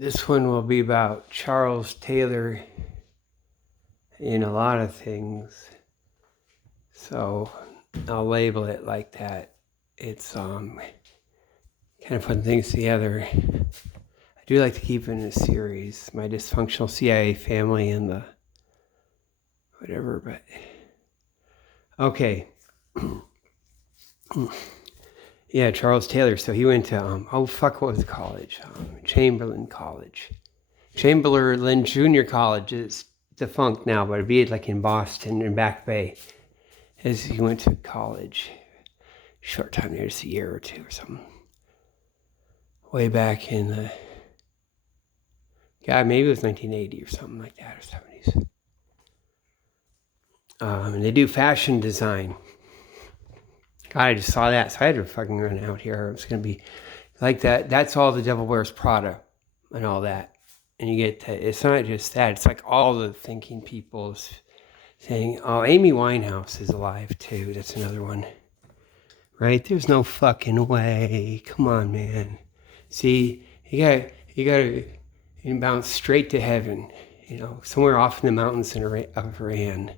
This one will be about Charles Taylor in a lot of things. So I'll label it like that. It's kind of putting things together. I do like to keep it in a series. My dysfunctional CIA family and the whatever, but okay. Yeah, Charles Taylor. So he went to, what was the college? Chamberlain College. Chamberlain Junior College is defunct now, but it'd be like in Boston, in Back Bay. As he went to college. Short time there, just a year or two or something. Way back in the, maybe it was 1980 or something like that, or 70s. And they do fashion design. God, I just saw that, so I had to fucking run out here. It's going to be like that. That's all the Devil Wears Prada and all that. And you get that. It's not just that. It's like all the thinking people saying, oh, Amy Winehouse is alive too. That's another one. Right? There's no fucking way. Come on, man. See, you got to bounce straight to heaven. You know, somewhere off in the mountains of Iran.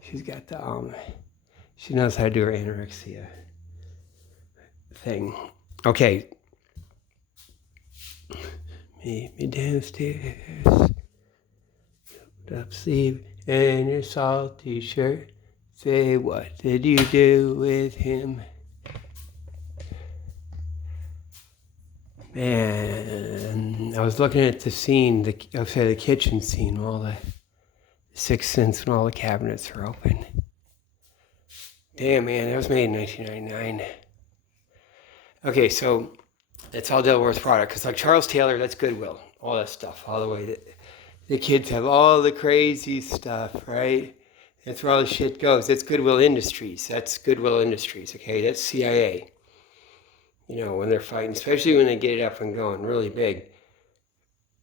She's got the, she knows how to do her anorexia thing. Okay. Meet me downstairs. Up sleeve and your salty shirt. Say, what did you do with him? Man, I was looking at the scene, the kitchen scene, all the Sixth Sense when all the cabinets are open. Damn, man, that was made in 1999. Okay, so that's all Devil Wears Prada. Because like Charles Taylor, that's Goodwill. All that stuff, all the way. The kids have all the crazy stuff, right? That's where all the shit goes. That's Goodwill Industries. That's Goodwill Industries, okay? That's CIA. You know, when they're fighting, especially when they get it up and going really big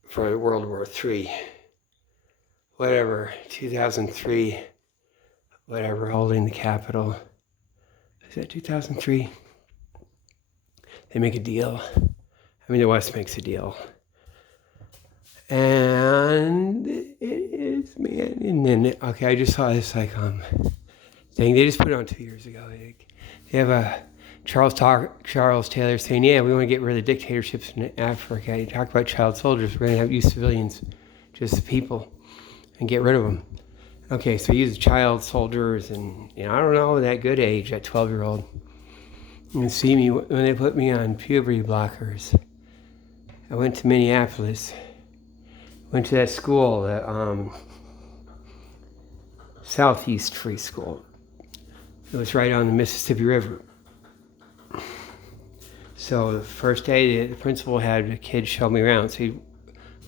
for World War III. Whatever, 2003, whatever, holding the Capitol. Is that 2003? They make a deal. I mean, the West makes a deal. And it is, man. And then, okay, I just saw this thing. They just put it on 2 years ago. They have a Charles Taylor saying, yeah, we want to get rid of the dictatorships in Africa. You talk about child soldiers. We're going to have use civilians, just people, and get rid of them. Okay, so use child soldiers, and I don't know that good age, that 12-year-old. You can see me when they put me on puberty blockers. I went to Minneapolis. Went to that school, the Southeast Free School. It was right on the Mississippi River. So the first day, the principal had the kids show me around. So he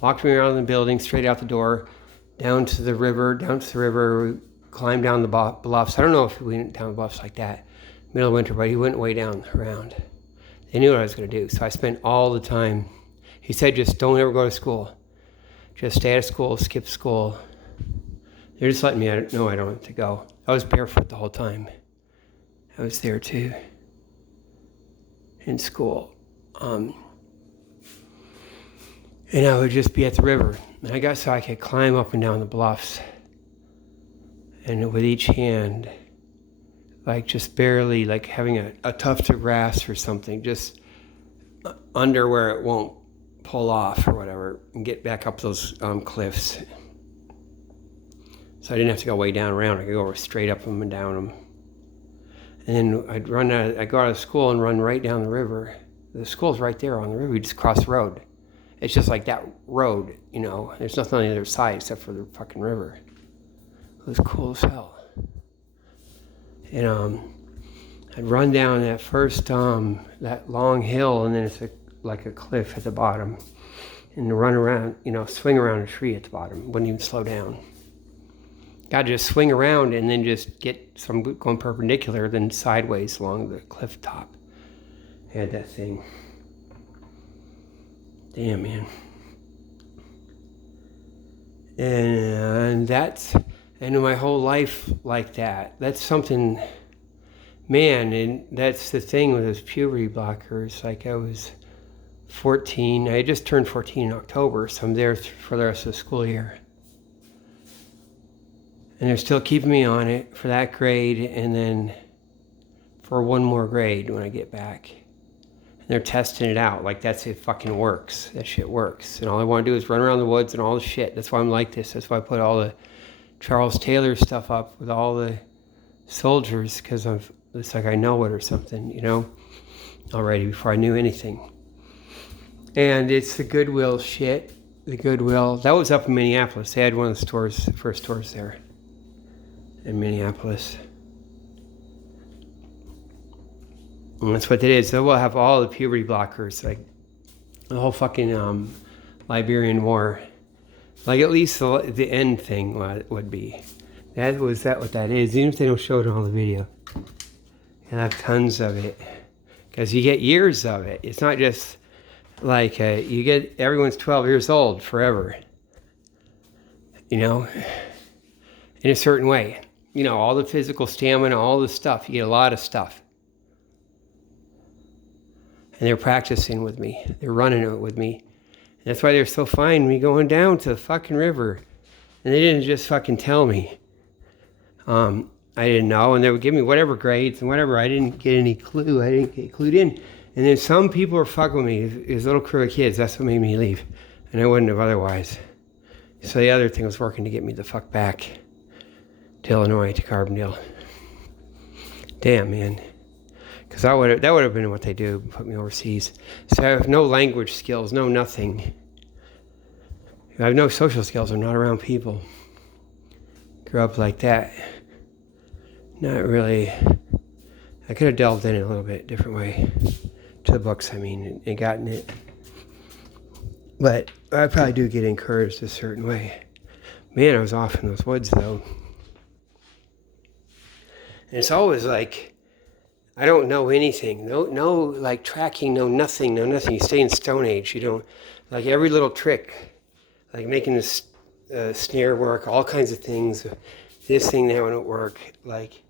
walked me around the building, straight out the door, down to the river, we climbed down the bluffs. I don't know if we went down the bluffs like that, middle of winter, but he went way down around. They knew what I was going to do, so I spent all the time. He said, just don't ever go to school. Just stay out of school, skip school. They're just letting me know I don't have to go. I was barefoot the whole time. I was there too, in school. And I would just be at the river. And I got so I could climb up and down the bluffs. And with each hand, like just barely, like having a tuft of grass or something, just under where it won't pull off or whatever, and get back up those cliffs. So I didn't have to go way down around. I could go straight up them and down them. And then I'd go out of school and run right down the river. The school's right there on the river. You just cross the road. It's just like that road, There's nothing on the other side except for the fucking river. It was cool as hell. And I'd run down that first, that long hill, and then it's like a cliff at the bottom, and run around, swing around a tree at the bottom. Wouldn't even slow down. Got to just swing around and then just get some going perpendicular, then sideways along the cliff top. I had that thing. Damn, man. And my whole life like that. That's something, man, and that's the thing with those puberty blockers. Like I was 14. I just turned 14 in October, so I'm there for the rest of the school year. And they're still keeping me on it for that grade and then for one more grade when I get back. And they're testing it out. Like, it fucking works. That shit works. And all I want to do is run around the woods and all the shit. That's why I'm like this. That's why I put all the Charles Taylor stuff up with all the soldiers, because it's like I know it or something, you know, already before I knew anything. And it's the Goodwill shit. The Goodwill. That was up in Minneapolis. They had one of the first stores there in Minneapolis. And that's what it is. They will have all the puberty blockers, like the whole fucking Liberian War. Like, at least the end thing would be. What that is. Even if they don't show it in all the video. You'll have tons of it. Because you get years of it. It's not just like you get everyone's 12 years old forever. You know? In a certain way. You know, all the physical stamina, all the stuff. You get a lot of stuff. And they're practicing with me. They're running it with me. And that's why they're so fine with me going down to the fucking river. And they didn't just fucking tell me. I didn't know. And they would give me whatever grades and whatever. I didn't get any clue. I didn't get clued in. And then some people were fucking with me. His little crew of kids. That's what made me leave. And I wouldn't have otherwise. So the other thing was working to get me the fuck back to Illinois, to Carbondale. Damn, man. Because that would have been what they do, put me overseas. So I have no language skills, no nothing. I have no social skills. I'm not around people. Grew up like that. Not really. I could have delved in it a little bit different way. To the books, I mean, and gotten it. But I probably do get encouraged a certain way. Man, I was off in those woods, though. And it's always like, I don't know anything. No, like tracking, no nothing. You stay in Stone Age. You don't, like every little trick, like making this snare work, all kinds of things. This thing, that wouldn't work. Like,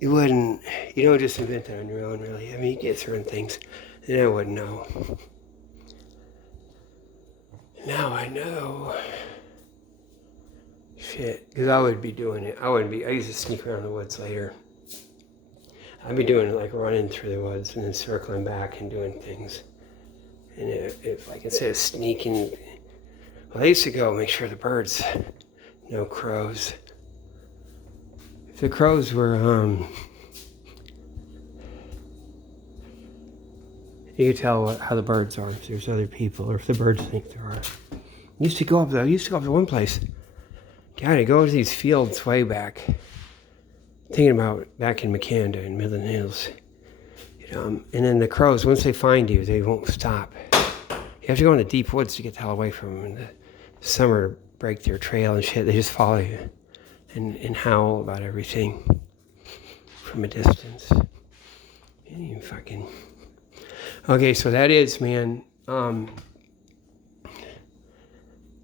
you don't just invent that on your own, really. I mean, you get certain things, and I wouldn't know. Now I know. Shit, because I would be doing it. I used to sneak around the woods later. I'd be doing it like running through the woods and then circling back and doing things. And if like instead of sneaking, well, I used to go make sure the birds, no crows. If the crows were, you could tell how the birds are, if there's other people or if the birds think there are. I used to go up to one place. God, I go to these fields way back. Thinking about back in Makanda in Midland Hills, you know, and then the crows, once they find you, they won't stop. You have to go in the deep woods to get the hell away from them in the summer to break their trail and shit. They just follow you and howl about everything from a distance. And you fucking... Okay, so that is, man,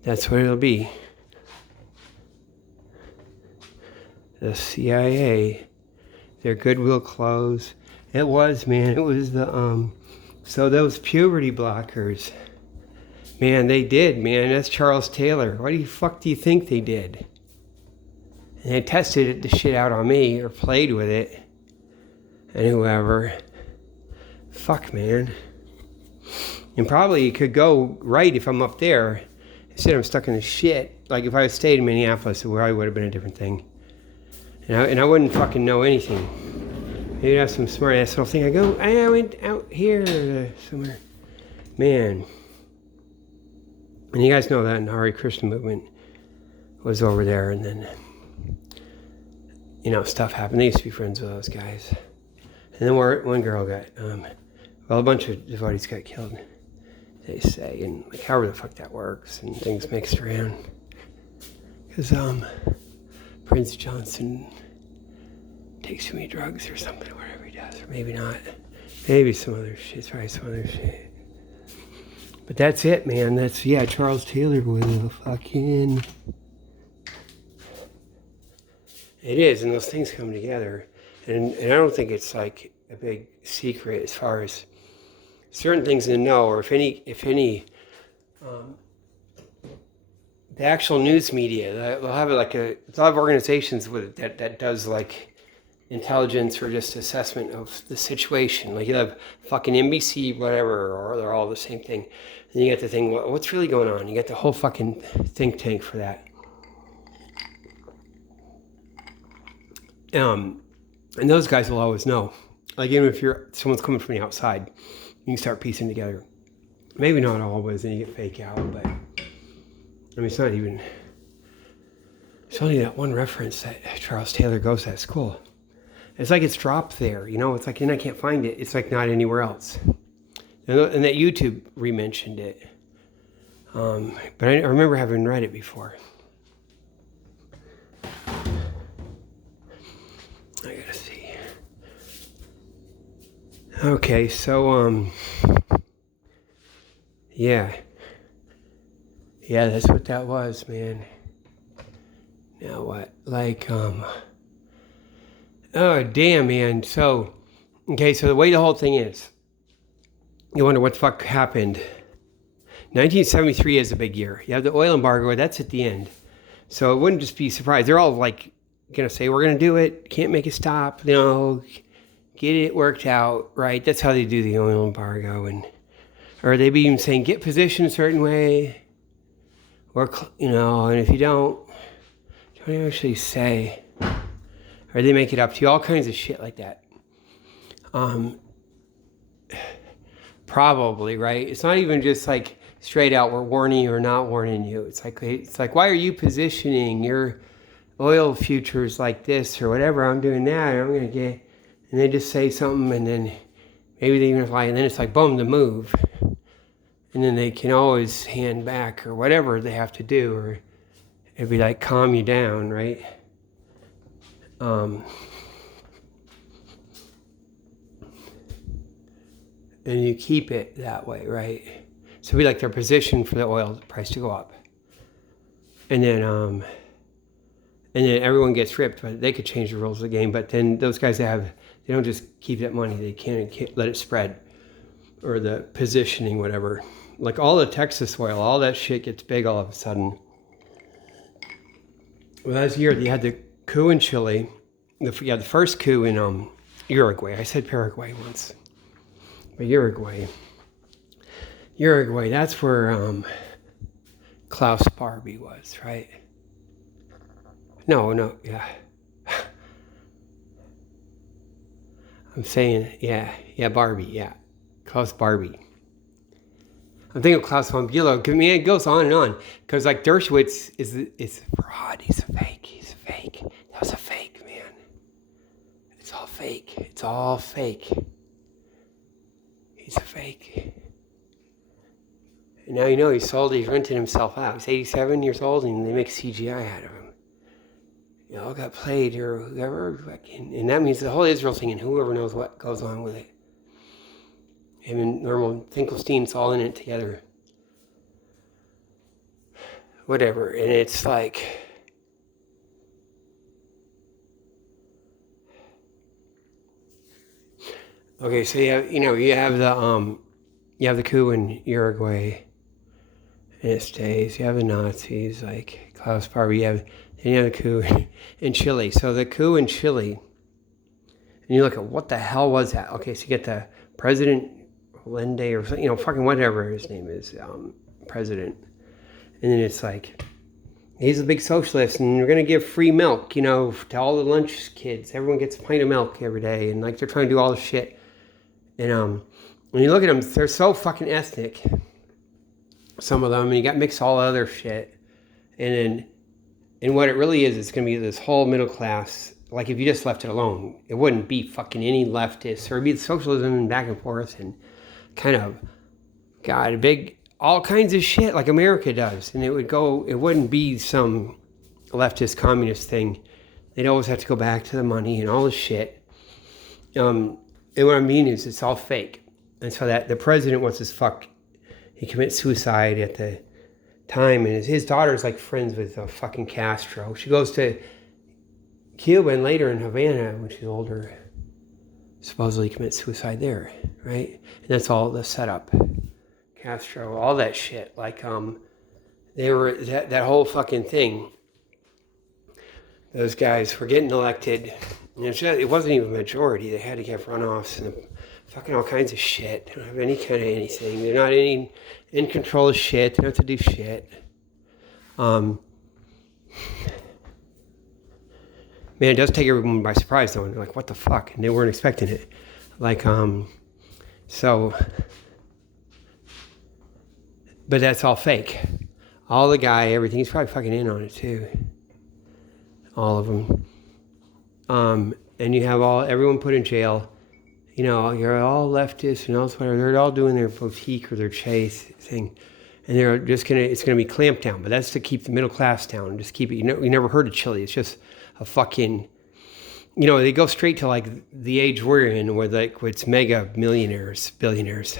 that's what it'll be. The CIA, their Goodwill clothes. It was, man, it was the, so those puberty blockers, man, they did, man, that's Charles Taylor. What the fuck do you think they did? And they tested the shit out on me, or played with it, and whoever. Fuck, man. And probably it could go right if I'm up there. Instead I'm stuck in the shit. Like if I stayed in Minneapolis, it probably would have been a different thing. And I wouldn't fucking know anything. Maybe have some smart ass little thing. I went out here somewhere. Man. And you guys know that in the Hare Krishna movement was over there, and then, you know, stuff happened. They used to be friends with those guys. And then one girl got, a bunch of devotees got killed, they say, and like however the fuck that works, and things mixed around. Because, Prince Johnson takes too many drugs or something, or whatever he does, or maybe not. Maybe some other shit. It's probably some other shit. But that's it, man. That's, yeah, Charles Taylor with a fucking... It is, and those things come together. And I don't think it's like a big secret as far as certain things to know, or if any, the actual news media, they'll have like a lot of organizations with it that does like intelligence or just assessment of the situation. Like you have fucking NBC, whatever, or they're all the same thing. And you get the thing, what's really going on? You get the whole fucking think tank for that. And those guys will always know. Like even if someone's coming from the outside, you can start piecing together. Maybe not always, and you get fake out, but I mean, it's not even. It's only that one reference that Charles Taylor goes to that school. It's like it's dropped there, you know. It's like, and I can't find it. It's like not anywhere else. And that YouTube re-mentioned it, but I remember having read it before. I gotta see. Okay, so yeah, that's what that was, man. Now what? Like, oh damn, man. So, okay, so the way the whole thing is, you wonder what the fuck happened. 1973 is a big year. You have the oil embargo. That's at the end. So it wouldn't just be surprised. They're all like gonna say we're gonna do it. Can't make it stop. You know, get it worked out, right? That's how they do the oil embargo, or they be even saying get positioned a certain way, or you know, and if you don't actually say, or they make it up to you, all kinds of shit like that. Probably, right? It's not even just like straight out we're warning you or not warning you. It's like why are you positioning your oil futures like this or whatever? I'm doing that, and I'm gonna get, and they just say something, and then maybe they even lie, and then it's like boom, the move, and then they can always hand back or whatever they have to do, or it'd be like calm you down, right? And you keep it that way, right? So it'd be like their position for the oil price to go up, and then everyone gets ripped. But they could change the rules of the game. But then those guys they don't just keep that money. They can't let it spread, or the positioning, whatever. Like all the Texas oil, all that shit gets big all of a sudden. Well, last year you had the coup in Chile. The first coup in Uruguay. I said Paraguay once. But Uruguay, that's where Klaus Barbie was, right? No, yeah. I'm saying, yeah, Barbie, yeah. Klaus Barbie. I'm thinking of Klaus von Bülow. Man, it goes on and on. Because like Dershowitz is a fraud. He's fake. That was a fake, man. It's all fake. He's a fake. And now you know he's rented himself out. He's 87 years old and they make CGI out of him. You all got played or whoever. And that means the whole Israel thing and whoever knows what goes on with it. Him and Norman Finkelstein's all in it together. Whatever. And it's like... Okay, so you have the coup in Uruguay, and it stays. You have the Nazis like Klaus Barbie. Then you have the coup in Chile. So the coup in Chile, and you look at what the hell was that? Okay, so you get the President Allende or fucking whatever his name is, president, and then it's like he's a big socialist, and we're gonna give free milk, to all the lunch kids. Everyone gets a pint of milk every day, and like they're trying to do all this shit. And when you look at them, they're so fucking ethnic. Some of them, and you got mixed all other shit. And what it really is, it's gonna be this whole middle class. Like if you just left it alone, it wouldn't be fucking any leftists, or it'd be socialism and back and forth and kind of all kinds of shit like America does. And it wouldn't be some leftist communist thing. They'd always have to go back to the money and all this shit. And what I mean is it's all fake. And so that the president wants his he commits suicide at the time, and his daughter's like friends with fucking Castro. She goes to Cuba and later in Havana when she's older. supposedly commit suicide there, right? And that's all the setup. Castro, all that shit. Like, they were, that whole fucking thing, those guys were getting elected. And it wasn't even a majority. They had to get runoffs and fucking all kinds of shit. They don't have any kind of anything. They're not in control of shit. They don't have to do shit. Man, it does take everyone by surprise, though. And they're like, what the fuck? And they weren't expecting it. Like, so, but that's all fake. All the guy, everything, he's probably fucking in on it, too. All of them. And you have everyone put in jail. You know, you're all leftists and all this, whatever. They're all doing their boutique or their chase thing. And they're just it's gonna be clamped down. But that's to keep the middle class down. Just keep it, you never heard of Chile. It's just a fucking, you know, they go straight to like the age we're in where like it's mega millionaires, billionaires.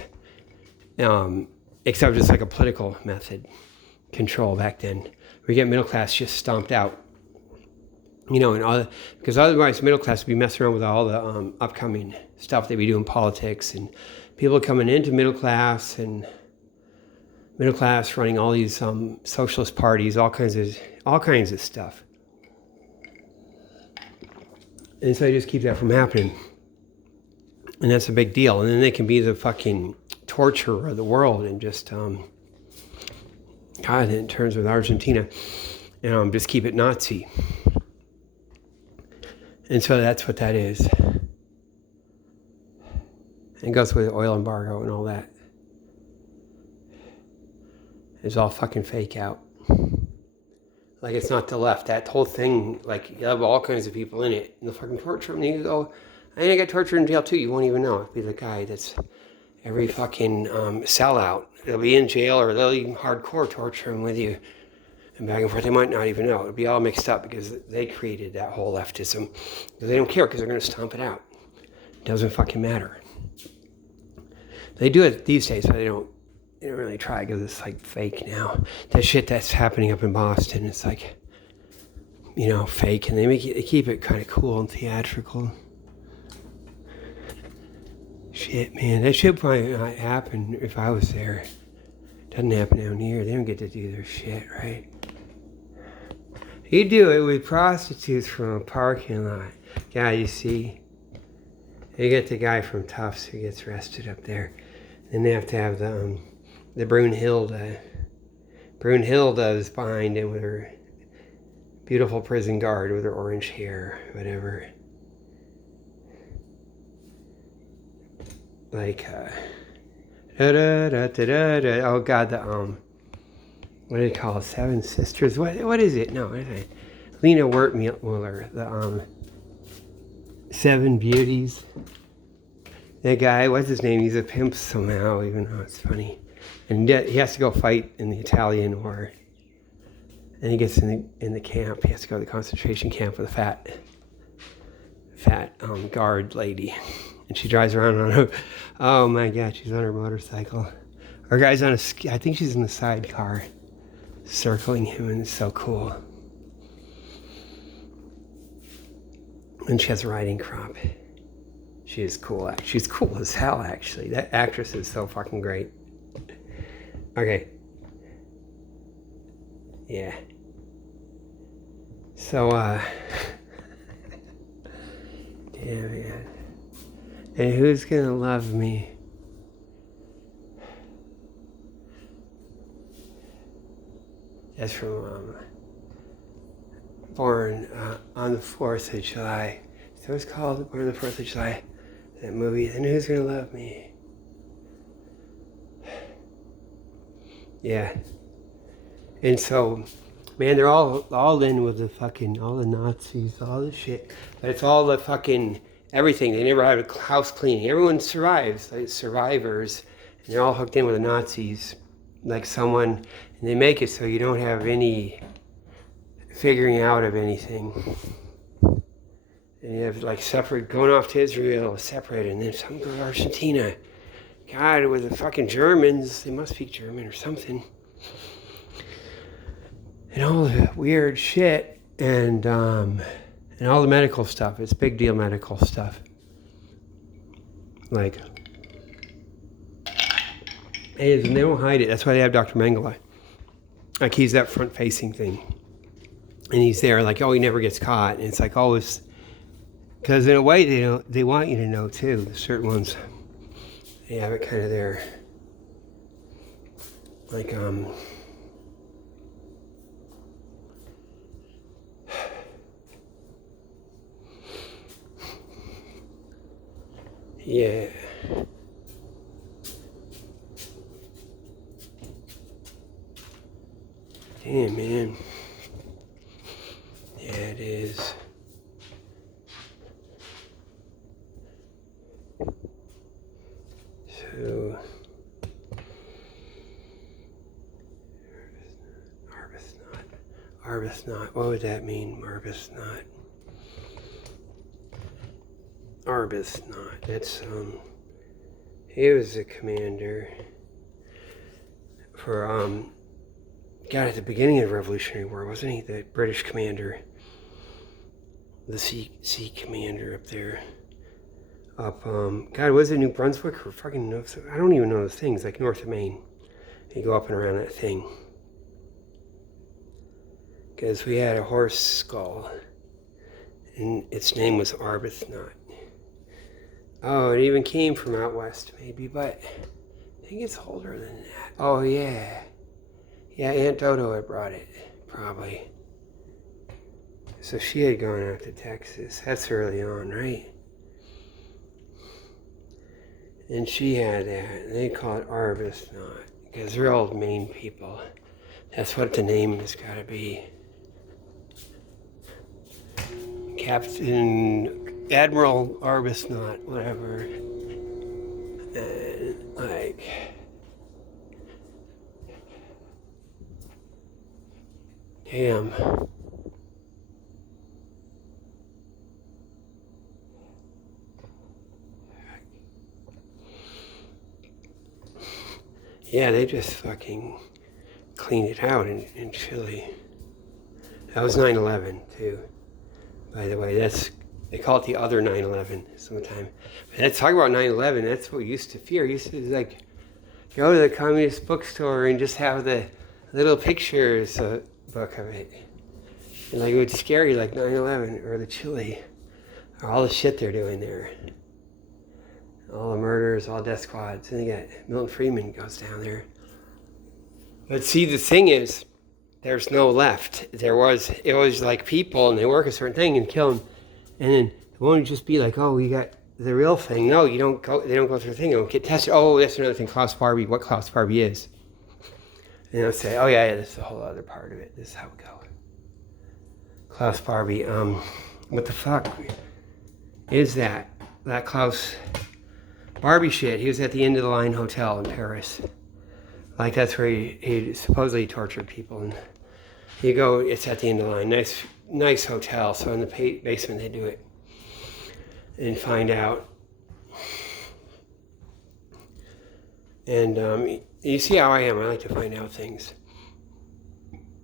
Except just like a political method control back then. We get middle class just stomped out. You know, and because otherwise middle class would be messing around with all the upcoming stuff they be doing, politics and people coming into middle class and middle class running all these socialist parties, all kinds of stuff. And so they just keep that from happening. And that's a big deal. And then they can be the fucking torturer of the world and just, God, in terms with Argentina, just keep it Nazi. And so that's what that is. And it goes with the oil embargo and all that. It's all fucking fake out. Like, it's not the left. That whole thing, like, you have all kinds of people in it. And the fucking torture, and you go, I got tortured in jail too. You won't even know. It'll be the guy that's every fucking sellout. They'll be in jail or they'll even hardcore torture him with you. And back and forth, they might not even know. It'll be all mixed up because they created that whole leftism. They don't care because they're going to stomp it out. It doesn't fucking matter. They do it these days, but they don't really try because it's like fake now. That shit that's happening up in Boston, it's like, you know, fake. And they keep it kind of cool and theatrical. Shit, man, that shit probably not happen if I was there. It doesn't happen down here. They don't get to do their shit, right? You do it with prostitutes from a parking lot. Yeah, you see. You get the guy from Tufts who gets arrested up there. Then they have to have the Brunhilde. Brunhilde is behind him with her beautiful prison guard with her orange hair, whatever. Like, oh God, what do they call it? Seven Sisters? What is it? No, what is it? Lena Wertmuller, the Seven Beauties. That guy, what's his name? He's a pimp somehow, even though it's funny. And he has to go fight in the Italian war. And he gets in the camp. He has to go to the concentration camp with a fat guard lady. And she drives around on her, oh my God, she's on her motorcycle. Our guy's on I think she's in the sidecar, circling him, and it's so cool. And she has a riding crop. She is cool. She's cool as hell, actually. That actress is so fucking great. Okay. Yeah. So, damn, man. And who's gonna love me? That's from Born on the 4th of July. So it's called Born on the 4th of July. That movie. And who's gonna love me? Yeah. And so, man, they're all in with the fucking, all the Nazis, all the shit. But it's all the fucking everything. They never had a house cleaning. Everyone survives, like survivors. And they're all hooked in with the Nazis. Like someone, and they make it so you don't have any figuring out of anything. And you have like separate, going off to Israel, separate, and then some go to Argentina. God, with the fucking Germans, they must speak German or something. And all the weird shit, and all the medical stuff. It's big deal medical stuff. Like, it is, and they don't hide it. That's why they have Dr. Mengele. Like, he's that front-facing thing. And he's there, like, oh, he never gets caught. And it's like always, because in a way, they want you to know, too. The certain ones, they have it kind of there. Like, yeah. Damn, man. Yeah, it is. So, Arbuthnot. What would that mean, Arbuthnot? Arbuthnot. That's, he was a commander for, God, at the beginning of the Revolutionary War, wasn't he? The British commander. The sea commander up there. Up, God, was it New Brunswick or fucking, I don't even know those things, like north of Maine. You go up and around that thing. Because we had a horse skull, and its name was Arbuthnot. Oh, it even came from out west, maybe, but I think it's older than that. Oh, yeah. Yeah, Aunt Dodo had brought it, probably. So she had gone out to Texas. That's early on, right? And she had that, and they call it Arbuthnot, because they're old Maine people. That's what the name has got to be. Captain Admiral Arbuthnot, whatever. And, like, damn. Yeah, they just fucking cleaned it out in Chile. That was 9/11 too. By the way, they call it the other 9/11 sometime. But let's talk about 9/11. That's what we used to fear. Used to like go to the communist bookstore and just have the little pictures book of it. And like it would scare you, like 9/11 or the Chile, or all the shit they're doing there. All the murders, all death squads. And they got Milton Friedman goes down there. But see, the thing is, there's no left. It was like people, and they work a certain thing and kill them. And then it won't just be like, oh, we got the real thing. No, they don't go through the thing. They don't get tested. Oh, that's another thing, Klaus Barbie, what Klaus Barbie is. And they'll say, oh, yeah, this is a whole other part of it. This is how it goes. Klaus Barbie, what the fuck is that? That Klaus Barbie shit. He was at the End of the Line Hotel in Paris. Like, that's where he supposedly tortured people. And you go, it's at the End of the Line. Nice hotel. So in the basement they do it. And find out. And you see how I am. I like to find out things.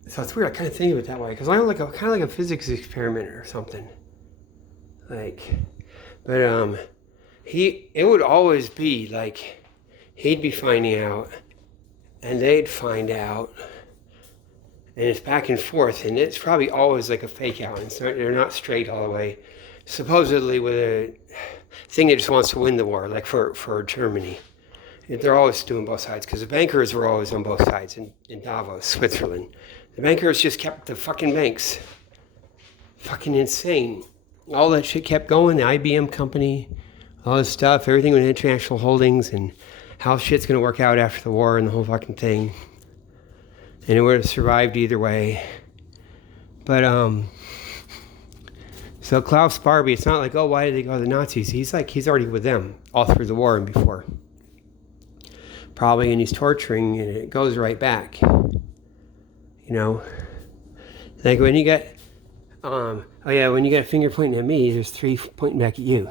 So it's weird. I kind of think of it that way. Because I'm kind of like a physics experiment or something. Like, but it would always be like, he'd be finding out. And they'd find out, and it's back and forth, and it's probably always like a fake out. They're not straight all the way. Supposedly with a thing that just wants to win the war, like for Germany. They're always doing both sides, because the bankers were always on both sides in Davos, Switzerland. The bankers just kept the fucking banks. Fucking insane. All that shit kept going, the IBM company, all this stuff, everything with international holdings, and how shit's going to work out after the war and the whole fucking thing. And it would have survived either way. But, so Klaus Barbie, it's not like, oh, why did they go to the Nazis? He's already with them all through the war and before. Probably, and he's torturing, and it goes right back. You know? Like when you get, when you got a finger pointing at me, there's three pointing back at you.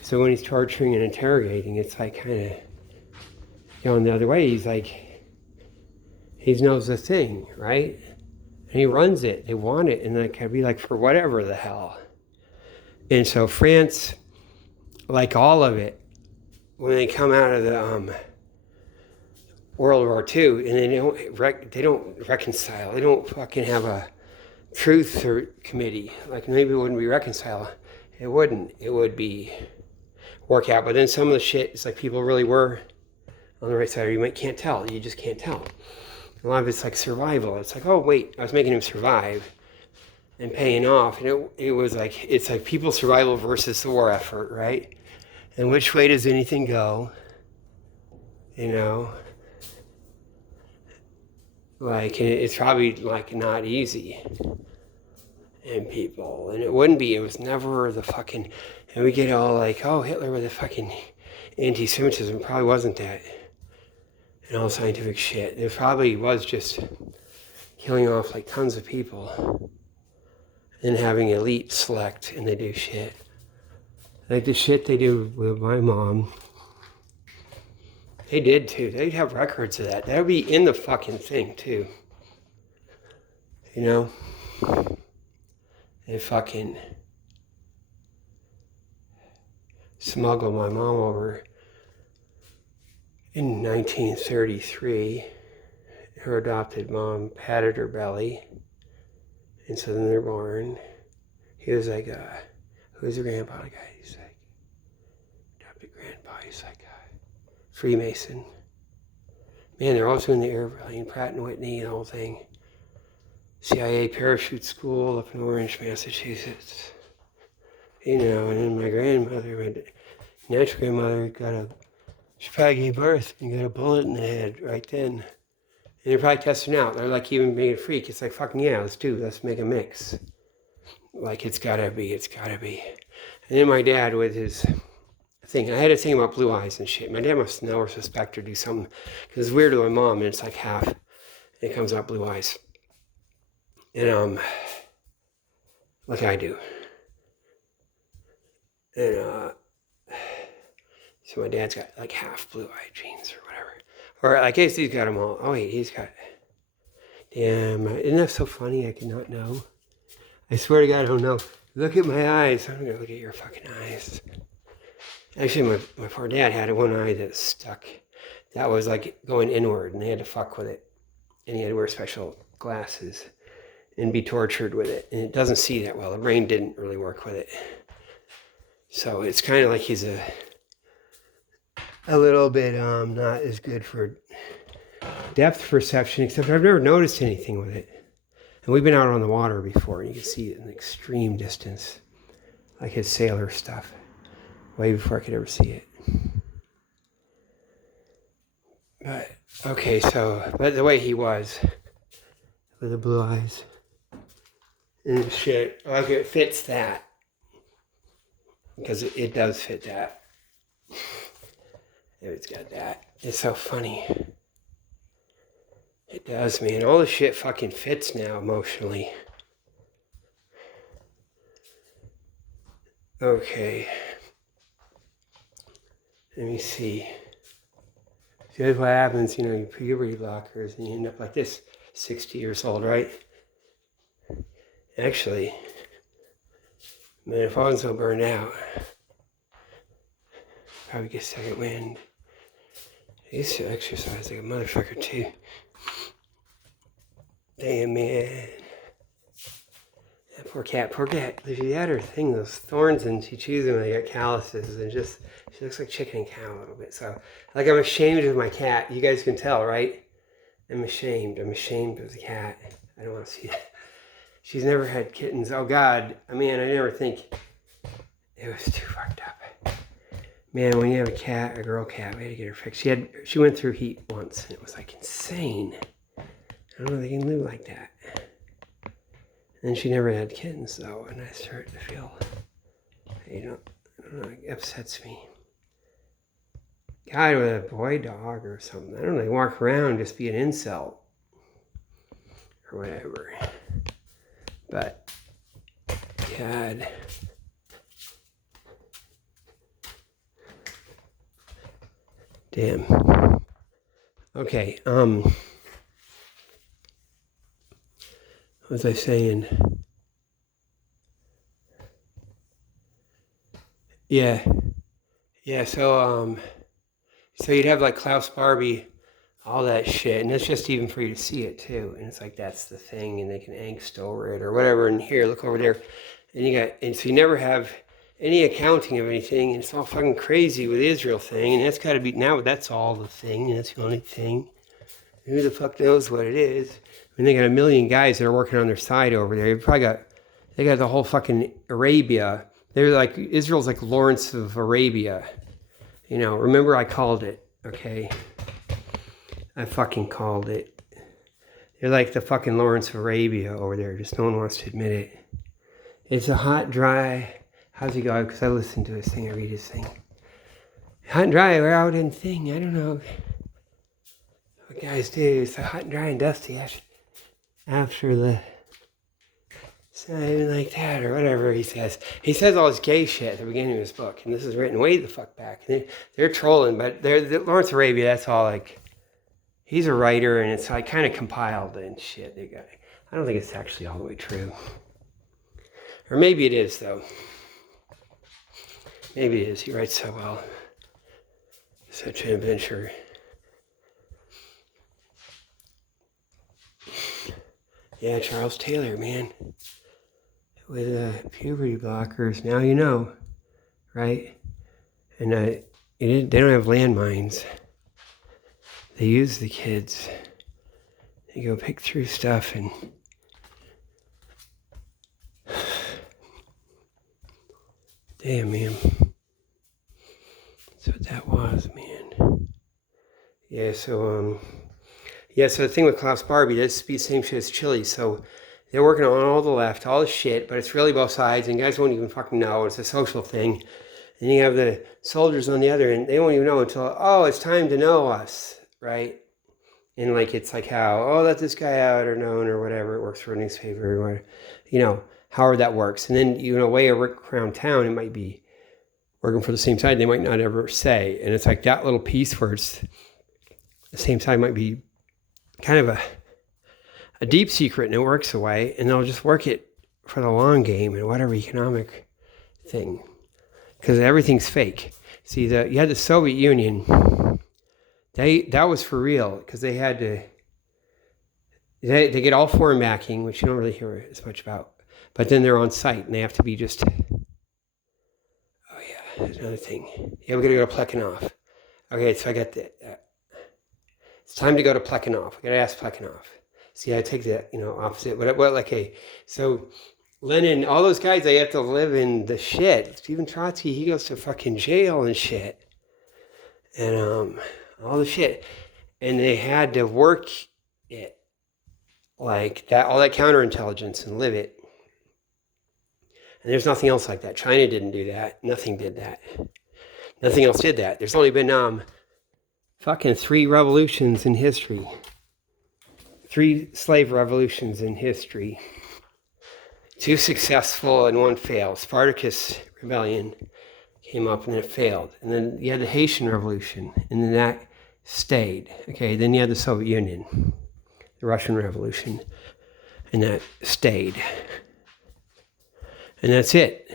So when he's torturing and interrogating, it's like kind of going the other way. He's like, he knows the thing, right? And he runs it. They want it, and that could be like for whatever the hell. And so France, like all of it, when they come out of the World War II, and they don't reconcile. They don't fucking have a truth committee. Like maybe it wouldn't be reconcile. It wouldn't. It would be work out. But then some of the shit, it's like people really were on the right side, or you can't tell. You just can't tell. A lot of it's like survival. It's like, oh wait, I was making him survive and paying off. And it was like, it's like people's survival versus the war effort, right? And which way does anything go? You know? Like, it's probably like not easy. And people, and it wouldn't be, it was never the fucking, and we get all like, oh, Hitler with the fucking anti-Semitism. It probably wasn't that. And all scientific shit. It probably was just killing off like tons of people and having elite select, and they do shit. Like the shit they do with my mom. They did too. They have records of that. That would be in the fucking thing too. You know? They fucking smuggled my mom over in 1933. Her adopted mom patted her belly, and so then they're born. He was like, who's your grandpa? The guy, he's like, adopted grandpa. He's like, Freemason. Man, they're also in the airplane, Pratt and Whitney, the whole thing. CIA parachute school up in Orange, Massachusetts. You know, and then my grandmother, my natural grandmother, she probably gave birth and got a bullet in the head right then. And they're probably testing out. They're like even making a freak. It's like, fucking yeah, let's make a mix. Like, it's gotta be. And then my dad with his thing. I had to think about blue eyes and shit. My dad must know or suspect or do something. Because it's weird to my mom, and it's like half. And it comes out blue eyes. And, like I do. And, so my dad's got like half blue-eyed genes or whatever. Or I guess he's got them all. Oh wait, he's got... Damn, isn't that so funny? I cannot know. I swear to God, I don't know. Look at my eyes. I'm gonna look at your fucking eyes. Actually, my poor dad had one eye that stuck. That was like going inward, and they had to fuck with it. And he had to wear special glasses and be tortured with it. And it doesn't see that well. The brain didn't really work with it. So it's kind of like he's a little bit not as good for depth perception, except I've never noticed anything with it. And we've been out on the water before, and you can see it in extreme distance, like his sailor stuff, way before I could ever see it. But, okay, so, but the way he was, with the blue eyes, and shit, like it fits that, because it does fit that. It's got that. It's so funny. It does, man. All the shit fucking fits now emotionally. Okay. Let me see. See, that's what happens, you know, you puberty blockers and you end up like this, 60 years old, right? Actually, man, if I wasn't so burned out, probably get second wind. I used to exercise like a motherfucker too. Damn, man. That poor cat. She had her thing, those thorns, and she chews them and they got calluses, and just, she looks like chicken and cow a little bit. So, like, I'm ashamed of my cat. You guys can tell, right? I'm ashamed of the cat. I don't want to see that. She's never had kittens. Oh, God. I mean, I never think. It was too fucked up. Man, when you have a girl cat, we had to get her fixed. She went through heat once, and it was like insane. I don't know if they can live like that. And she never had kittens, though, and I started to feel, I don't know, it upsets me. Guy with a boy dog or something. I don't know, they walk around, just be an insult. Or whatever. But, God. Damn. Okay, what was I saying? Yeah, so, So you'd have like Klaus Barbie, all that shit, and that's just even for you to see it too. And it's like that's the thing, and they can angst over it or whatever. And here, look over there, and so you never have any accounting of anything, and it's all fucking crazy with the Israel thing, and that's got to be now. That's all the thing, and that's the only thing. Who the fuck knows what it is? I mean, they got a million guys that are working on their side over there. They got the whole fucking Arabia. They're like Israel's like Lawrence of Arabia. Remember I called it, okay? I fucking called it. They're like the fucking Lawrence of Arabia over there. Just no one wants to admit it. It's a hot, dry... How's he go? Because I listen to his thing. I read his thing. Hot and dry, we're out in thing. I don't know what guys do. It's hot and dry and dusty after the... Something like that, or whatever he says. He says all this gay shit at the beginning of his book, and this is written way the fuck back. And they're trolling, but Lawrence Arabia, that's all like, he's a writer, and it's like kind of compiled and shit. I don't think it's actually all the way true. Or maybe it is, though. Maybe it is. He writes so well. Such an adventure. Yeah, Charles Taylor, man. With puberty blockers, now you know, right? And they don't have landmines. They use the kids. They go pick through stuff and... Damn, man. That's what that was, man. Yeah, so the thing with Klaus Barbie, that's the same shit as Chile, so... They're working on all the left, all the shit, but it's really both sides, and guys won't even fucking know. It's a social thing. And you have the soldiers on the other end. They won't even know until, it's time to know us, right? And like, it's like how, let this guy out or known or whatever. It works for a newspaper or whatever, however that works. And then, way around town, it might be working for the same side. They might not ever say. And it's like that little piece where it's the same side might be kind of a deep secret, and it works away, and they'll just work it for the long game and whatever economic thing, because everything's fake. See, you had the Soviet Union. That was for real, because they had to. They get all foreign backing, which you don't really hear as much about, but then they're on site, and they have to be just. Oh yeah, there's another thing. Yeah, we gotta go to Plekhanov. Okay, so I got that. It's time to go to Plekhanov. We gotta ask Plekhanov. See, I take the, opposite. So Lenin, all those guys, they have to live in the shit. Stephen Trotsky, he goes to fucking jail and shit. And all the shit. And they had to work it like that, all that counterintelligence and live it. And there's nothing else like that. China didn't do that. Nothing did that. Nothing else did that. There's only been fucking 3 revolutions in history. 3 slave revolutions in history. 2 successful and 1 failed. Spartacus rebellion came up and then it failed. And then you had the Haitian Revolution, and then that stayed. Okay, then you had the Soviet Union, the Russian Revolution, and that stayed. And that's it.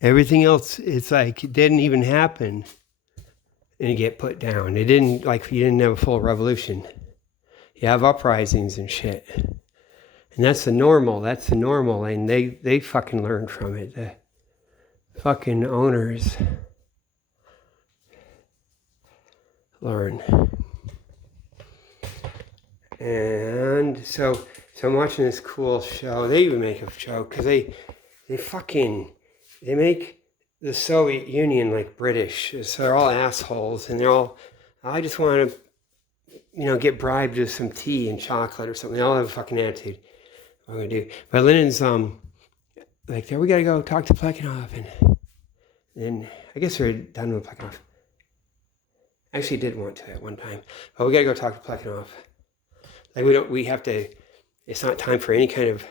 Everything else, it's like it didn't even happen and it get put down. It didn't, you didn't have a full revolution. You have uprisings and shit. And that's the normal, and they fucking learned from it. The fucking owners learn. And so I'm watching this cool show. They even make a show, because they make the Soviet Union like British. So they're all assholes, and I just want to, get bribed with some tea and chocolate or something. They all have a fucking attitude. What am I gonna do? But Lenin's there, we gotta go talk to Plekhanov, and then I guess we're done with Plekhanov. Actually did want to at one time, but we gotta go talk to Plekhanov. We have to, it's not time for any kind of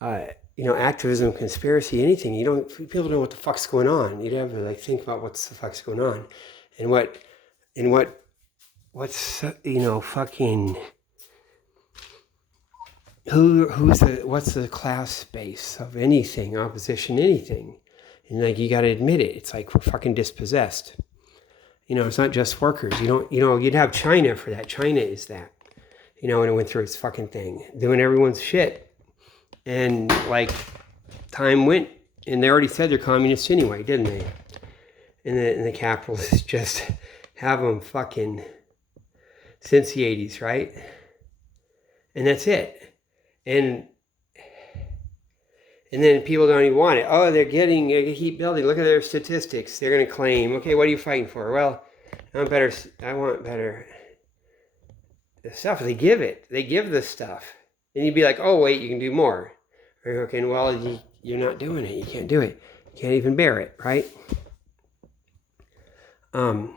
activism, conspiracy, anything. People don't know what the fuck's going on. You'd have to think about what's the fuck's going on, and what's fucking what's the class base of anything, opposition, anything, and you got to admit it. It's like we're fucking dispossessed. You know, it's not just workers. You'd have China for that. China is that. You know, and it went through its fucking thing, doing everyone's shit. And, like, time went, and they already said they're communists anyway, didn't they? And the capitalists just have them fucking since the 80s, right? And that's it. And then people don't even want it. Oh, they keep building. Look at their statistics. They're going to claim, okay, what are you fighting for? Well, I want better stuff. They give the stuff. And you'd be like, oh, wait, you can do more. Or, okay, well, you're not doing it. You can't do it. You can't even bear it, right? So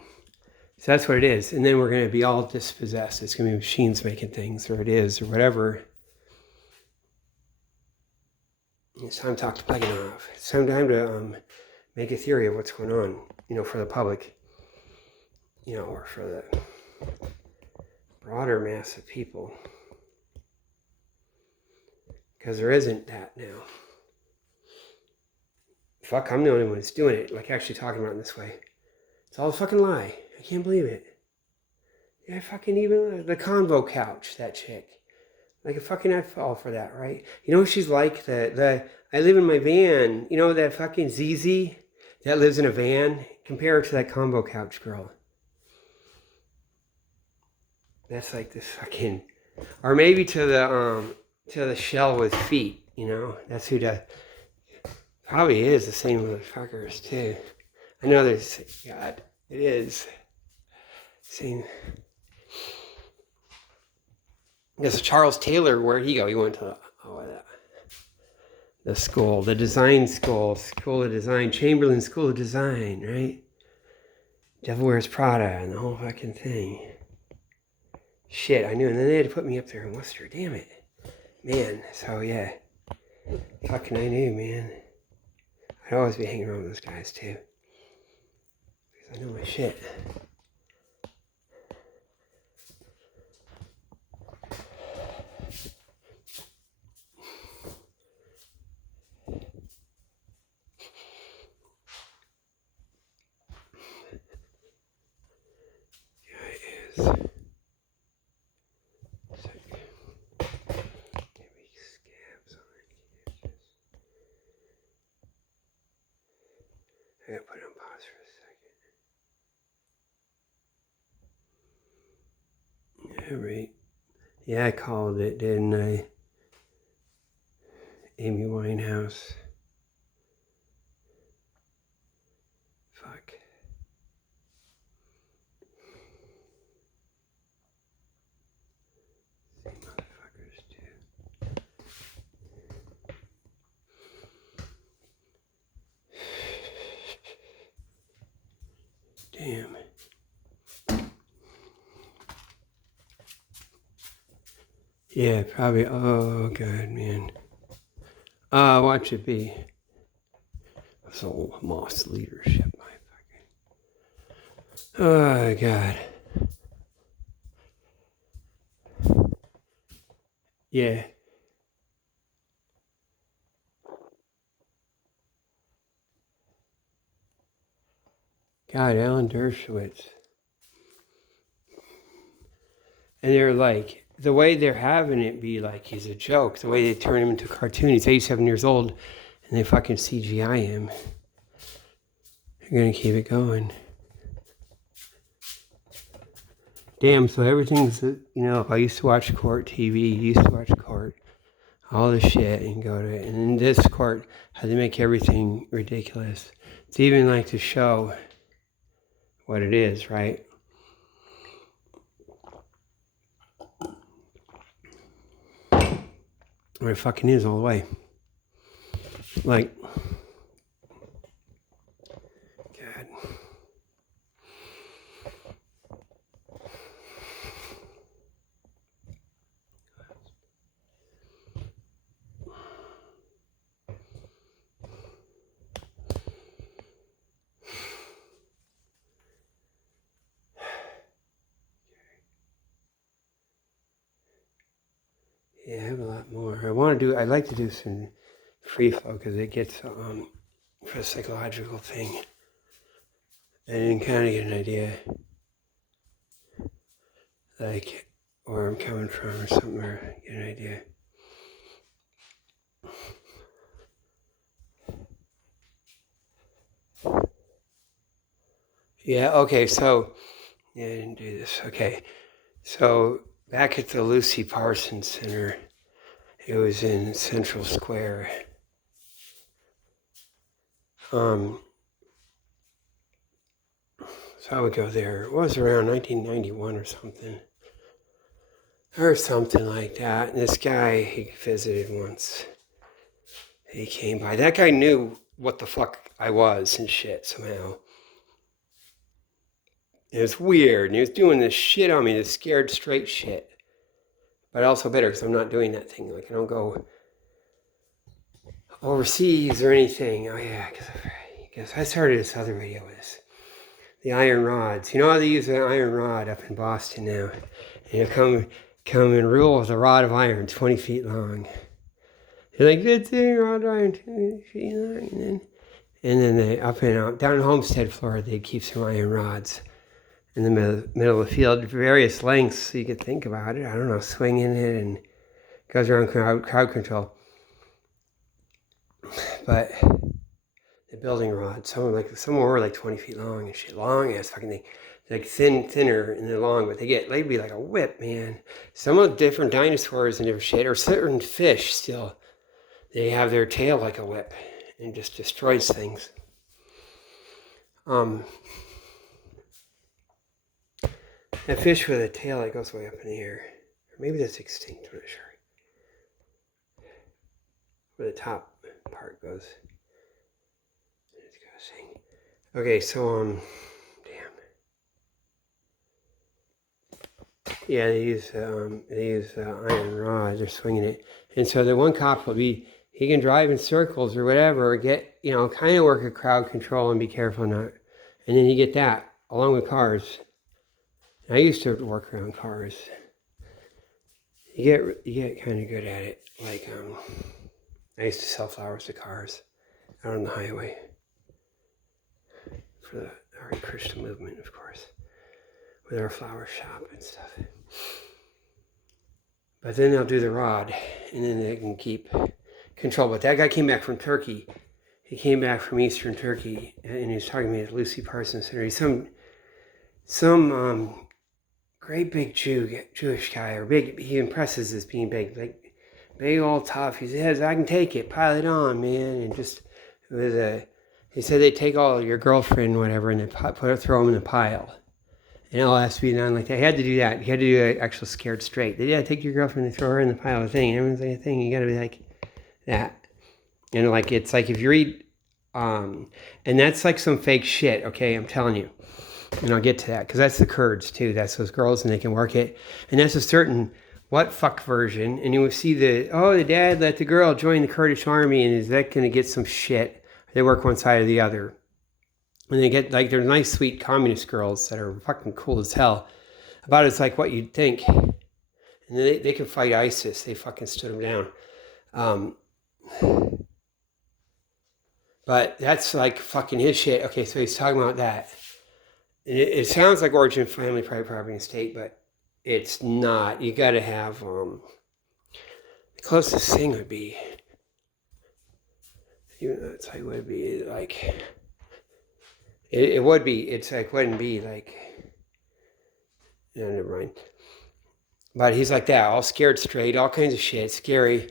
that's what it is. And then we're going to be all dispossessed. It's going to be machines making things, or it is, or whatever. It's time to talk to Pleganov. It's time to make a theory of what's going on, you know, for the public, you know, or for the broader mass of people. Because there isn't that now. Fuck, I'm the only one that's doing it, like actually talking about it this way. It's all a fucking lie. I can't believe it. Yeah, fucking even the convo couch, that chick. Like, I'd fall for that, right? You know what she's like? I live in my van. You know that fucking ZZ that lives in a van? Compare her to that combo couch girl. That's like this fucking... Or maybe to the shell with feet, you know? That's who does... Probably is the same motherfuckers, too. I know there's... God, it is. Same... This Charles Taylor, where'd he go? He went to the school, the design school of design, Chamberlain School of Design, right? Devil Wears Prada and the whole fucking thing. Shit, I knew. And then they had to put me up there in Worcester. Damn it. Man, so yeah. Fucking I knew, man. I'd always be hanging around with those guys, too. Because I know my shit. I gotta put it on pause for a second. Yeah, right. Yeah, I called it, didn't I? Amy Winehouse. Fuck. Same motherfuckers, too. Damn. Yeah, probably. Oh, God, man. Watch it be. This old Moss leadership, my fucking. Oh, God. Yeah. God, Alan Dershowitz. And they're like, the way they're having it be like he's a joke, the way they turn him into a cartoon, he's 87 years old, and they fucking CGI him. They're gonna keep it going. Damn, so everything's, you know, I used to watch court TV, used to watch court, all this shit, and go to it. And in this court, how they make everything ridiculous. It's even like to show what it is, right? Or it fucking is all the way. Like, God. Yeah, I have a lot more. I'd like to do some free flow because it gets, for a psychological thing. and then kind of get an idea, like, where I'm coming from or something, or get an idea. Yeah, okay, so, yeah, I didn't do this. Okay, so back at the Lucy Parsons Center, it was in Central Square. So I would go there. It was around 1991 or something. Or something like that. And this guy, he visited once. He came by. That guy knew what the fuck I was and shit somehow. It was weird. And he was doing this shit on me, this scared straight shit. But also better because I'm not doing that thing. Like, I don't go overseas or anything. Oh, yeah, because I started this other video with this. The iron rods. You know how they use an iron rod up in Boston now? And you come and rule with a rod of iron 20 feet long. They're like, that's a rod of iron 20 feet long. And then they up and down in Homestead, Florida, they'd keep some iron rods in the middle of the field, various lengths, so you could think about it. I don't know, swinging it and goes around crowd control. But the building rods, some were like 20 feet long and shit, long ass fucking thing. Like thinner and they're long, but they'd be like a whip, man. Some of the different dinosaurs and different shit, or certain fish still, they have their tail like a whip and just destroys things. A fish with a tail that goes way up in the air, or maybe that's extinct, I'm not sure. Where the top part goes. Okay, so yeah, they use iron rods. They're swinging it, and so the one cop will be, he can drive in circles or whatever, or get, kind of work a crowd control and be careful not, and then you get that along with cars. I used to work around cars. You get kind of good at it. Like I used to sell flowers to cars out on the highway for the Hare Krishna movement, of course, with our flower shop and stuff. But then they'll do the rod, and then they can keep control. But that guy came back from Turkey. He came back from Eastern Turkey, and he was talking to me at Lucy Parsons Center. He's some great big Jewish guy, or big. He impresses as being big, like big old tough. He says, "I can take it, pile it on, man." And just he said they take all your girlfriend, whatever, and they throw them in a pile. And it all has to be done like that. He had to do that. He had to do an actual scared straight. They take your girlfriend and throw her in the pile of thing. And everyone's like a thing. You got to be like that. And like, it's like if you read, and that's like some fake shit. Okay, I'm telling you. And I'll get to that because that's the Kurds too. That's those girls, and they can work it. And that's a certain what fuck version. And you will see the dad let the girl join the Kurdish army, and is that going to get some shit? They work one side or the other. And they get, like, they're nice, sweet communist girls that are fucking cool as hell. About it's like what you'd think. And then they can fight ISIS. They fucking stood them down. But that's like fucking his shit. Okay, so he's talking about that. And it sounds like origin, family, private property, and state, but it's not. You got to have, the closest thing would be, even though it's like, would be like, it would be, it's like, wouldn't be like, no, never mind. But he's like that, all scared straight, all kinds of shit, scary.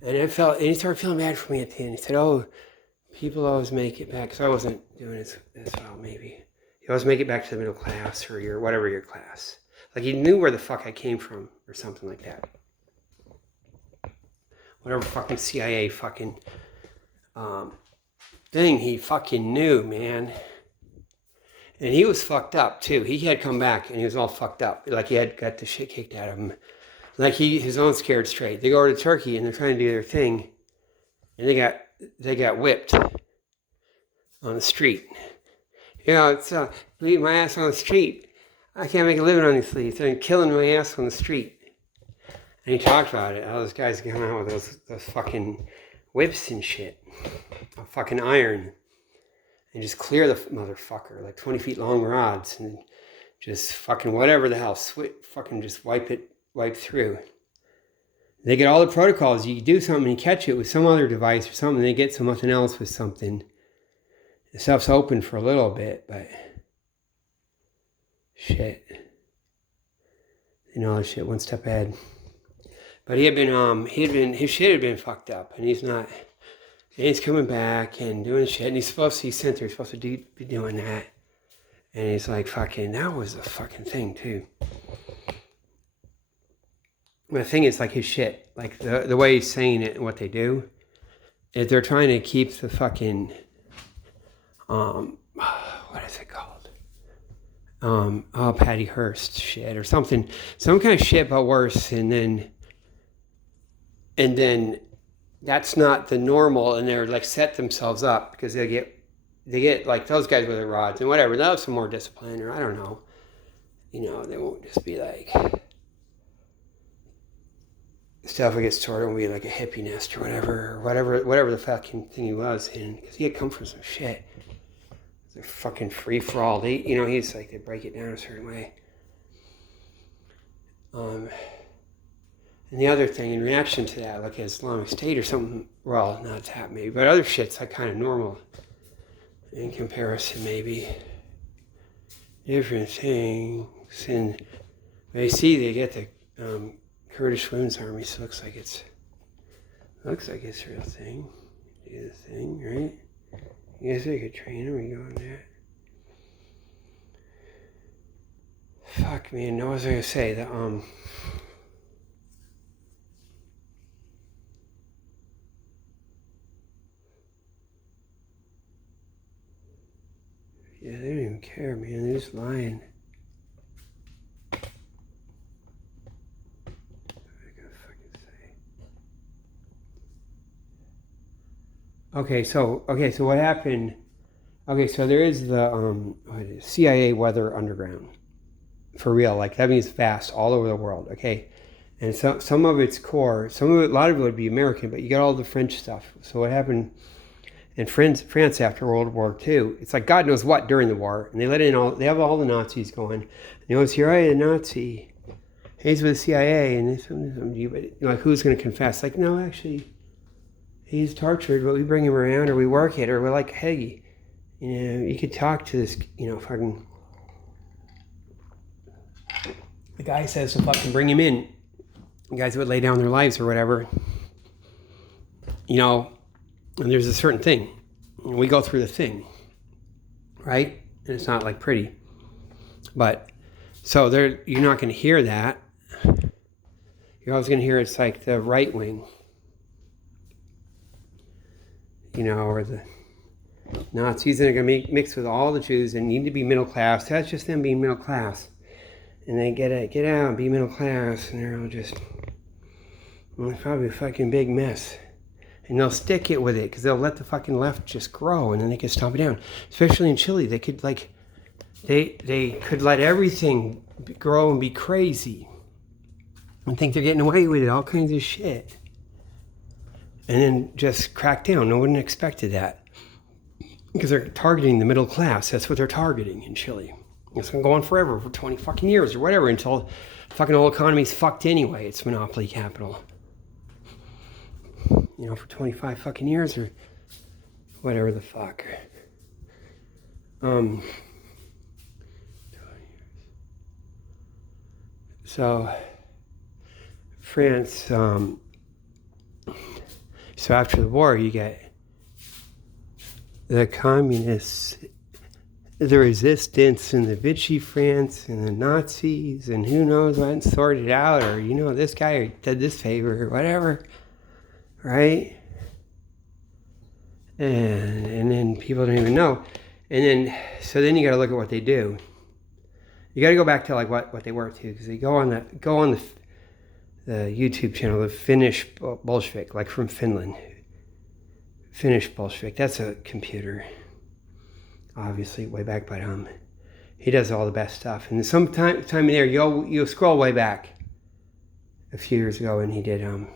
And he started feeling bad for me at the end. He said, "Oh, people always make it back," because I wasn't doing as well, maybe. You always make it back to the middle class, or your class. Like, he knew where the fuck I came from, or something like that. Whatever fucking CIA fucking thing he fucking knew, man. And he was fucked up too. He had come back and he was all fucked up. Like, he had got the shit kicked out of him. Like, his own scared straight. They go over to Turkey and they're trying to do their thing, and they got whipped on the street. It's leaving my ass on the street. I can't make a living on these sleeves. They're killing my ass on the street. And he talked about it. All those guys coming out with those fucking whips and shit. Fucking iron. and just clear the motherfucker, like 20 feet long rods, and just fucking whatever the hell, fucking just wipe through. They get all the protocols. You do something, you catch it with some other device or something, they get something else with something. The stuff's open for a little bit, but shit. You know, this shit one step ahead. But his shit had been fucked up, and he's coming back and doing shit, and he's supposed to be doing that. And he's like, fucking, that was a fucking thing, too. The thing is, like, his shit, like, the way he's saying it and what they do, is they're trying to keep the fucking, what is it called? Patty Hearst shit or something, some kind of shit, but worse, and then that's not the normal, and they're, like, set themselves up, because they get, like, those guys with their rods and whatever, they'll have some more discipline, or I don't know, you know, they won't just be like, stuff that gets sorted will be like a hippie nest or whatever the fucking thing he was in, because he had come from some shit. They're fucking free for all. He's like, they break it down a certain way. And the other thing, in reaction to that, like Islamic State or something, well, not that maybe, but other shit's like kind of normal in comparison, maybe. Different things. And they get the Kurdish Women's Army, so it looks like it's a real thing. Do the thing, right? You guys make a trainer, we go on that. Fuck, man, what was I gonna say? Yeah, they don't even care, man. They're just lying. Okay, so what happened? Okay, so there is the CIA weather underground, for real. Like, that means vast, all over the world. Okay, and so some of its core, a lot of it would be American, but you got all the French stuff. So what happened in France after World War II? It's like God knows what during the war, and they have all the Nazis going. And he goes, here I am, a Nazi. He's with the CIA, and like, who's going to confess? Like, no, actually. He's tortured, but we bring him around, or we work it, or we're like, hey, you could talk to this, fucking... The guy says to fucking bring him in. The guys would lay down their lives or whatever. And there's a certain thing. We go through the thing, right? And it's not, like, pretty. But, so you're not going to hear that. You're always going to hear it's like the right wing. Or the Nazis, and they're going to mix with all the Jews and need to be middle class. That's just them being middle class. And they get out and be middle class, and they're all just, it's probably a fucking big mess. And they'll stick it with it, because they'll let the fucking left just grow, and then they can stop it down. Especially in Chile, they could, like, they could let everything grow and be crazy and think they're getting away with it, all kinds of shit. And then just crack down. No one expected that. Because they're targeting the middle class. That's what they're targeting in Chile. It's going to go on forever, for 20 fucking years or whatever, until the fucking whole economy's fucked anyway. It's monopoly capital. For 25 fucking years or whatever the fuck. So, France, so after the war, you get the communists, the resistance, and the Vichy France, and the Nazis, and who knows what, sorted out, or this guy did this favor, or whatever, right? And then people don't even know, and then you got to look at what they do. You got to go back to like what they were too, because they go on the YouTube channel, the Finnish Bolshevik, like from Finland. Finnish Bolshevik, that's a computer, obviously, way back, but he does all the best stuff. And some time in there, you'll scroll way back a few years ago, and he did, I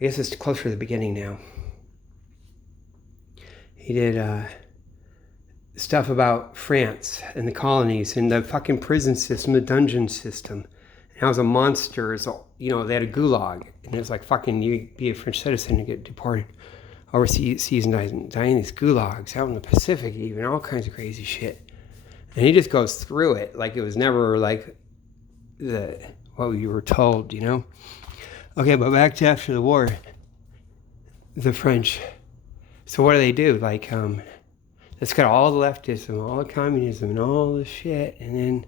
guess it's closer to the beginning now. He did stuff about France and the colonies and the fucking prison system, the dungeon system. And I was a monster. You know, they had a gulag, and it was like fucking you'd be a French citizen and get deported overseas and die in these gulags out in the Pacific, even all kinds of crazy shit. And he just goes through it like it was never like what you were told, you know. Okay, but back to after the war, the French. So what do? Like, it's got all the leftism, all the communism, and all the shit, and then,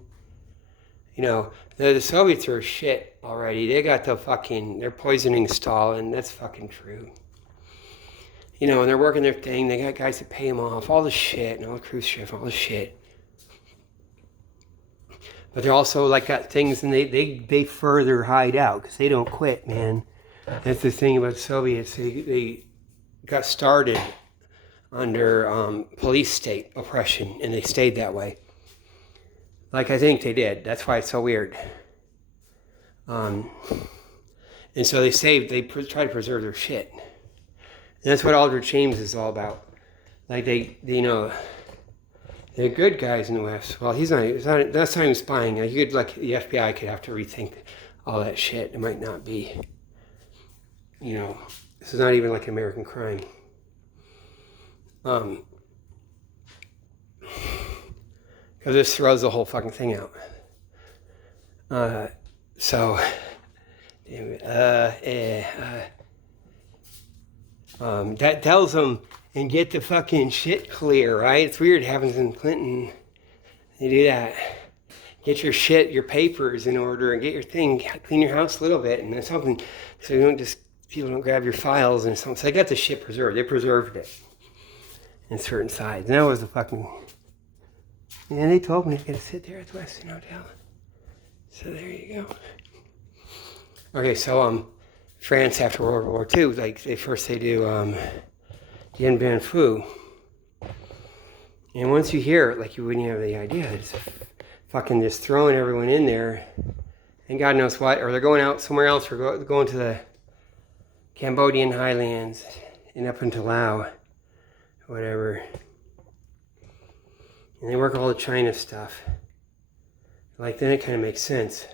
you know, the Soviets are shit already. They got they're poisoning Stalin. That's fucking true. You know, and they're working their thing. They got guys that pay them off, all the shit, and all the cruise ship, all the shit. But they're also like got things, and they further hide out because they don't quit, man. That's the thing about the Soviets. They got started under police state oppression, and they stayed that way. Like I think they did. That's why it's so weird. And so they try to preserve their shit. And that's what Aldrich James is all about. Like they you know, they're good guys in the West. Well, that's not even spying. Like the FBI could have to rethink all that shit. It might not be, you know, this is not even like American crime. Because this throws the whole fucking thing out. That tells them and get the fucking shit clear, right? It's weird. It happens in Clinton. They do that. Get your shit, your papers in order, and get your thing, clean your house a little bit, and then something, so people don't grab your files and something. So they got the shit preserved. They preserved it in certain sides. And that was the fucking, and they told me I got to sit there at the Westin Hotel. So there you go. Okay, so France after World War II, like they do Dien Bien Phu. And once you hear it, like you wouldn't have the idea. It's fucking just throwing everyone in there, and God knows what, or they're going out somewhere else, or going to the Cambodian highlands and up into Laos, whatever. And they work all the China stuff. Like then it kind of makes sense.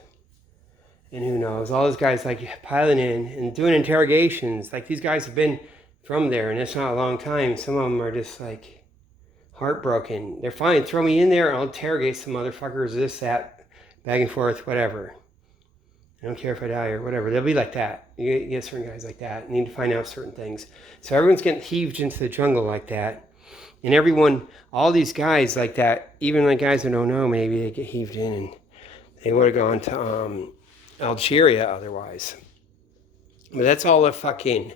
And who knows? All those guys like piling in and doing interrogations. Like these guys have been from there, and it's not a long time. Some of them are just like heartbroken. They're fine. Throw me in there and I'll interrogate some motherfuckers, this, that, back and forth, whatever. I don't care if I die or whatever. They'll be like that. You get certain guys like that. You need to find out certain things. So everyone's getting heaved into the jungle like that. And everyone, all these guys like that, even like guys who don't know, maybe they get heaved in and they would have gone to Algeria otherwise. But that's all a fucking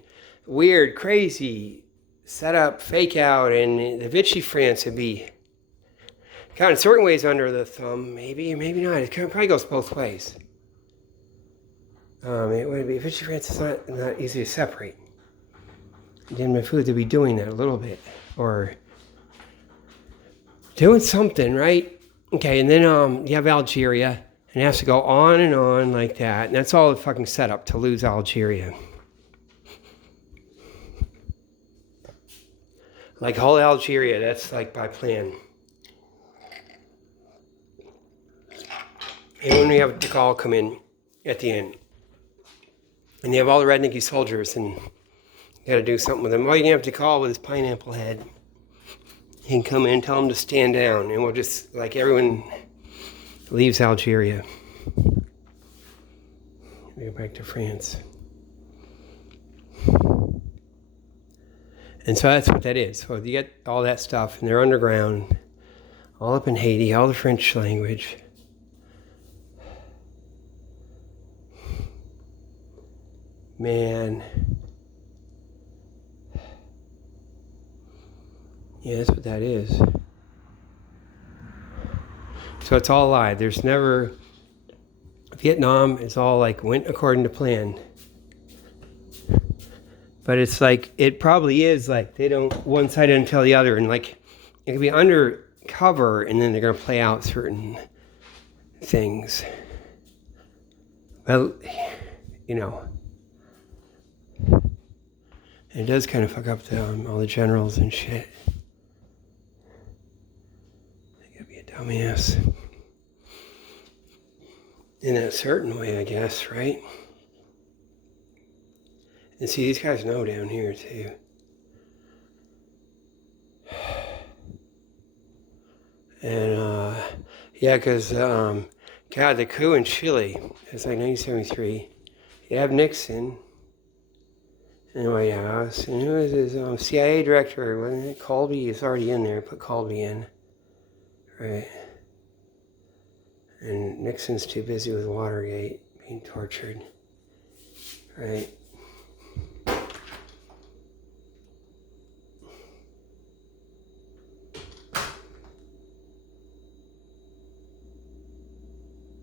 weird, crazy setup, fake out, and the Vichy France would be kind of in certain ways under the thumb, maybe, or maybe not. It probably goes both ways. It would be, Vichy France is not easy to separate. Dien Bien Phu to be doing that a little bit, or doing something, right? Okay, and then you have Algeria, and it has to go on and on like that, and that's all the fucking setup to lose Algeria. Like whole Algeria, that's like by plan. And when we have the call come in at the end, and you have all the rednecky soldiers, and you got to do something with them. All you can have to call with his pineapple head. He can come in and tell them to stand down, and we'll just, like, everyone leaves Algeria. We go back to France. And so that's what that is. So you get all that stuff, and they're underground, all up in Haiti, all the French language. Man. Yeah, that's what that is. So it's all a lie. There's never... Vietnam is all like went according to plan. But it's like, it probably is like, they don't, one side doesn't tell the other, and like, it can be undercover, and then they're going to play out certain things. Well, you know, it does kind of fuck up all the generals and shit. Dumbass. In a certain way, I guess, right? And see, these guys know down here, too. And, yeah, because, God, the coup in Chile, it's like 1973. You have Nixon. In the White House. And who is his CIA director? Wasn't it Colby? He's already in there. Put Colby in. Right. And Nixon's too busy with Watergate being tortured. Right.